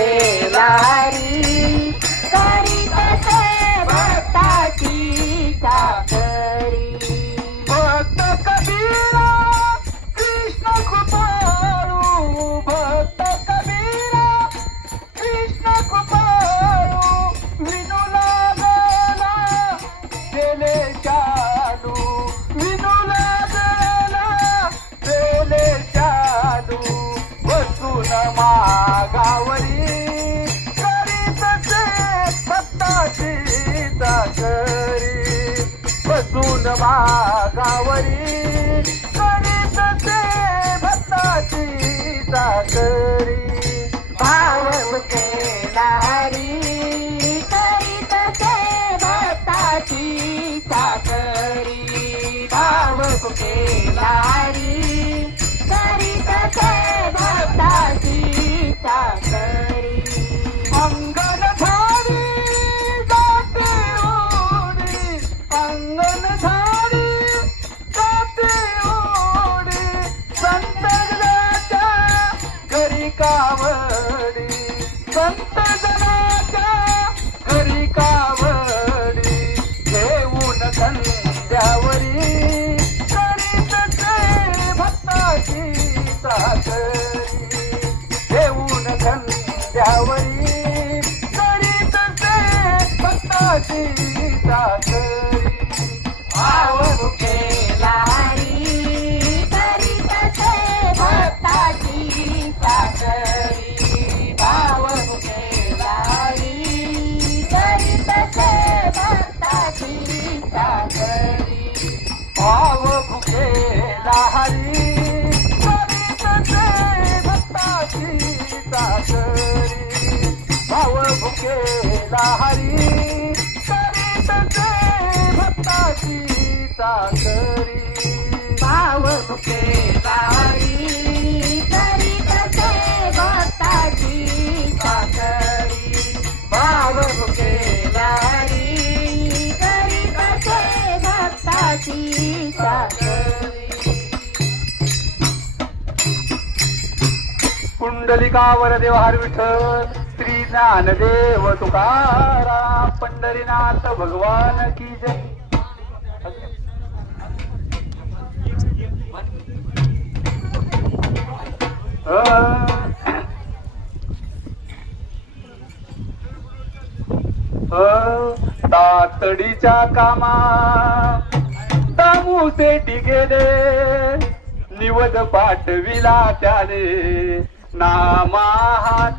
केलारी करीत से भक्ताची चाकरी भक्त कबीरा कृष्ण कृपाळू भक्त कबीरा कृष्ण कृपाळू विनू लागला गेले चालू विनू लागला गेले चालू बसून मागावरी करीत से भक्ताची चाकरी बसून मागावरी करीत से भक्ताची चाकरी भाव केलारी करीत से भक्ताची चाकरी भाव केलारी करीत से भक्ताची चाकरी अंगण झाडी जाते ओढी अंगण झाडी जाते ओढी संत जनाच्या घरी कावडी संत जनाच्या घरी कावडी घेऊन संध्यावरी करीत से भक्ताची चाकरी घेऊन संध्यावरी करीत से भक्ताची चाकरी भाव केलारी करीत से भक्ताची चाकरी भाव केलारी करीत से भक्ताची चाकरी भाव भुकेला हरी करीत से भक्ताची चाकरी भाव भुकेला हरी करीत से भक्ताची चाकरी भाव केलारी करीत से भक्ताची चाकरी भाव केलारी करीत से भक्ताची चाकरी पुंडलिकावर देवहार विठ्ठल श्री ज्ञानदेव तुकाराम पंढरीनाथ भगवान की जय. तातडीच्या कामा तामुसे गेले निवद पाठविला त्याने नामा